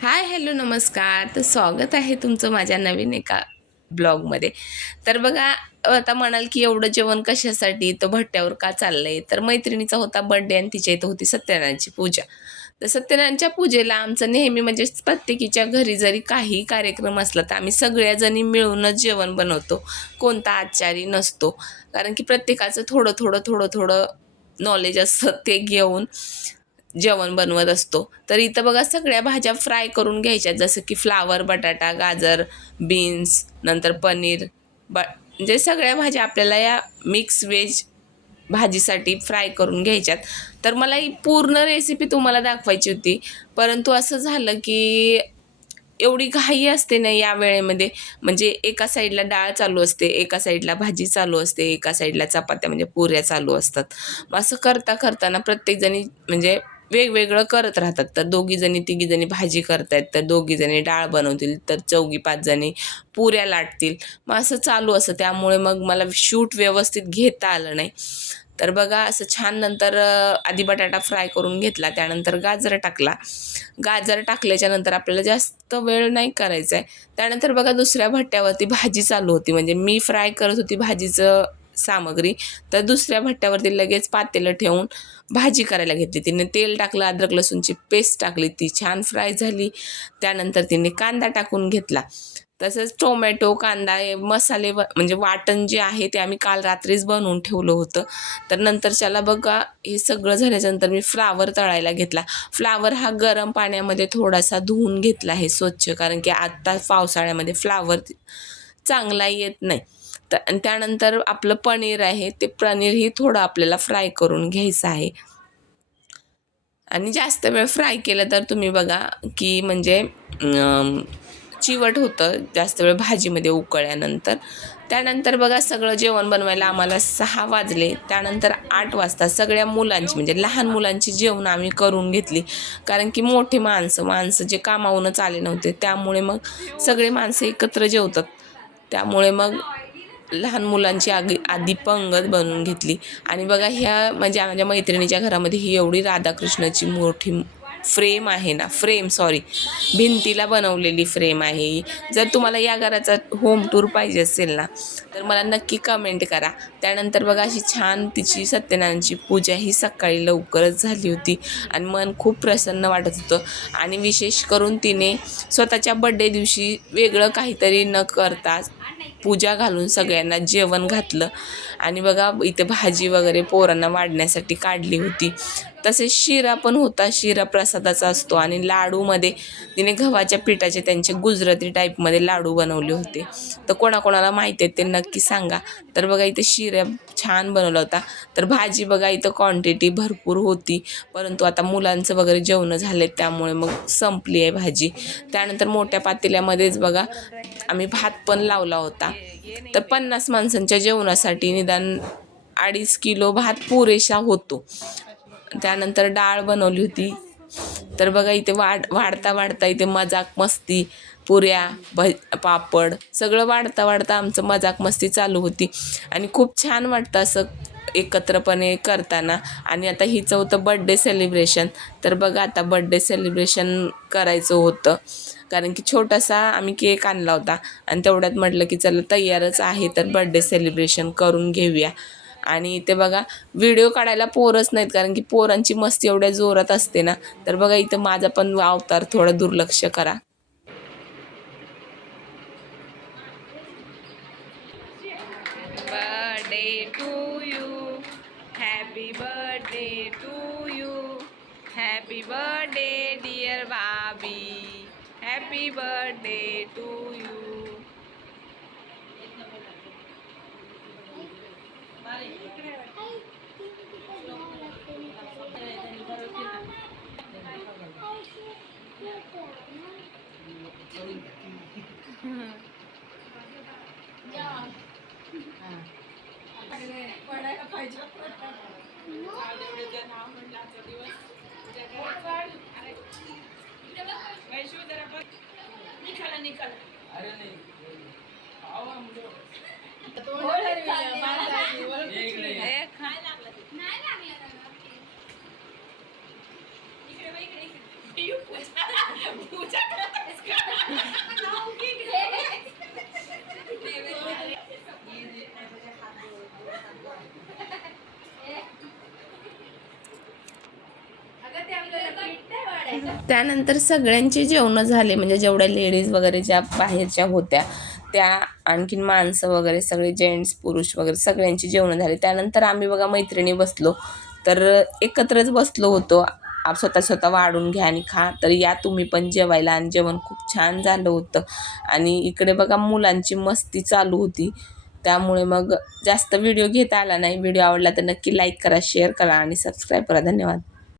हाय, hello, नमस्कार. तर स्वागत आहे तुमचं माझ्या नवीन एका ब्लॉगमध्ये. तर बघा, आता म्हणाल की एवढं जेवण कशासाठी? तर भट्ट्यावर का चाललंय? तर मैत्रिणीचा होता बर्थडे आणि तिच्या इथं होती सत्यनारायणची पूजा. तर सत्यनारायणच्या पूजेला आमचं नेहमी म्हणजे प्रत्येकीच्या घरी जरी काही कार्यक्रम असला तर आम्ही सगळ्याजणी मिळूनच जेवण बनवतो. कोणता आचारी नसतो. कारण की प्रत्येकाचं थोडं, थोडं, थोडं, थोडं नॉलेज असतं ते घेऊन जेवण बनवत असतो. तर इथं बघा सगळ्या भाज्या फ्राय करून घ्यायच्या, जसं की फ्लावर, बटाटा, गाजर, बीन्स, नंतर पनीर, म्हणजे सगळ्या भाज्या आपल्याला या मिक्स व्हेज भाजीसाठी फ्राय करून घ्यायच्यात. तर मला ही पूर्ण रेसिपी तुम्हाला दाखवायची होती, परंतु असं झालं की एवढी घाई असते ना या वेळेमध्ये. म्हणजे एका साईडला डाळ चालू असते, एका साईडला भाजी चालू असते, एका साईडला चपात्या म्हणजे पुऱ्या चालू असतात. मग असं करता करताना प्रत्येकजणी म्हणजे वेगवेगळं करत राहतात. तर दोघीजणी तिघीजणी भाजी करतायत, तर दोघीजणी डाळ बनवतील, तर चौघी पाचजणी पुऱ्या लाटतील. मग असं चालू असतं. त्यामुळे मग मला शूट व्यवस्थित घेता आलं नाही. तर बघा असं छान नंतर आधी बटाटा फ्राय करून घेतला, त्यानंतर गाजर टाकला. गाजर टाकल्याच्या नंतर आपल्याला जास्त वेळ नाही करायचा आहे. त्यानंतर बघा दुसऱ्या भट्ट्यावरती भाजी चालू होती. म्हणजे मी फ्राय करत होती भाजीचं सामग्री, तर दुसऱ्या भट्ट्यावरती लगेच पातेलं ठेवून भाजी करायला घेतली. तिने तेल टाकलं, अद्रक लसूणची पेस्ट टाकली, ती छान फ्राय झाली. त्यानंतर तिने कांदा टाकून घेतला. तसंच टोमॅटो, कांदा हे मसाले म्हणजे वाटण जे आहे ते आम्ही काल रात्रीच बनवून ठेवलं होतं. तर नंतरच्याला बघा हे सगळं झाल्याच्यानंतर मी फ्लावर तळायला घेतला. फ्लावर हा गरम पाण्यामध्ये थोडासा धुवून घेतला आहे स्वच्छ, कारण की आत्ता पावसाळ्यामध्ये फ्लावर चांगला येत नाही. तर त्यानंतर आपलं पनीर आहे, ते पनीरही थोडं आपल्याला फ्राय करून घ्यायचं आहे. आणि जास्त वेळ फ्राय केलं तर तुम्ही बघा की म्हणजे चिवट होतं जास्त वेळ भाजीमध्ये उकळल्यानंतर. त्यानंतर बघा सगळं जेवण बनवायला आम्हाला 6 वाजले. त्यानंतर 8 वाजता सगळ्या मुलांची म्हणजे लहान मुलांची जेवण आम्ही करून घेतली. कारण की मोठे माणसं जे कामावूनच आले नव्हते, त्यामुळे मग सगळे माणसं एकत्र जेवतात. त्यामुळे मग लहान मुलांची आधी पंगत बनवून घेतली. आणि बघा ह्या म्हणजे माझ्या मैत्रिणीच्या घरामध्ये ही एवढी राधाकृष्णाची मोठी फ्रेम आहे ना, भिंतीला बनवलेली फ्रेम आहे ही. जर तुम्हाला या घराचा होम टूर पाहिजे असेल ना, तर मला नक्की कमेंट करा. त्यानंतर बघा अशी छान तिची सत्यनारायणची पूजा ही सकाळी लवकरच झाली होती आणि मन खूप प्रसन्न वाटत होतं. आणि विशेष करून तिने स्वतःच्या बड्डे दिवशी वेगळं काहीतरी न करता पूजा घालून सगळ्यांना जेवण घातलं. आणि बघा इथे भाजी वगैरे पोरांना वाढण्यासाठी काढली होती. तसेच शिरा पण होता, शिरा प्रसादाचा असतो. आणि लाडूमध्ये तिने गव्हाच्या पिठाचे त्यांचे गुजराती टाईपमध्ये लाडू बनवले होते. तर कोणाकोणाला माहिती आहे ते नक्की सांगा. तर बघा इथे शिरा छान बनवला होता. तर भाजी बघा इथं क्वांटिटी भरपूर होती, परंतु आता मुलांचं वगैरे जेवणं झाले त्यामुळे मग संपली आहे भाजी. त्यानंतर मोठ्या पातेल्यामध्येच बघा आम्ही भात पण लावला होता. तर 50 माणसांच्या जेवणासाठी निदान 2.5 किलो भात पुरेसा होतो. त्यानंतर डाळ बनवली होती. तर बघा इथे वाढता वाढता इथे मजाक मस्ती, पुऱ्या, पापड सगळं वाढता वाढता आमचं मजाक मस्ती चालू होती. आणि खूप छान वाटतं असं एकत्रपणे करताना. आणि आता हिचं होतं बड्डे सेलिब्रेशन. तर बघा आता बड्डे सेलिब्रेशन करायचं होतं, कारण की छोटासा आम्ही केक आणला होता आणि तेवढ्यात म्हटलं की चला तयारच आहे तर बड्डे सेलिब्रेशन करून घेऊया. आणि इथे बघा व्हिडिओ काढायला पोरच नाहीत, कारण की पोरांची मस्ती एवढ्या जोरात असते ना. तर बघा इथं माझा पण अवतार थोडं दुर्लक्ष करा. Birthday to you, happy birthday to you, happy birthday dear bhabhi, happy birthday to you. पडायला पाहिजे. नाव म्हणलं आजचा दिवस निकाला निकाला. अरे नाही पूजा त्यानंतर सगळ्यांची जेवणं झाले, म्हणजे जेवढ्या लेडीज वगैरे ज्या बाहेरच्या होत्या त्या, आणखीन माणसं वगैरे सगळे जेंट्स पुरुष वगैरे सगळ्यांची जेवणं झाली. त्यानंतर आम्ही बघा मैत्रिणी बसलो, तर एकत्रच बसलो होतो. स्वतः स्वतः वाढून घ्या आणि खा, तर या तुम्ही पण जेवायला. आणि जेवण खूप छान झालं होतं. आणि इकडे बघा मुलांची मस्ती चालू होती, त्यामुळे मग जास्त व्हिडिओ घेता आला नाही. व्हिडिओ आवडला तर नक्की लाईक करा, शेअर करा आणि सबस्क्राईब करा. धन्यवाद.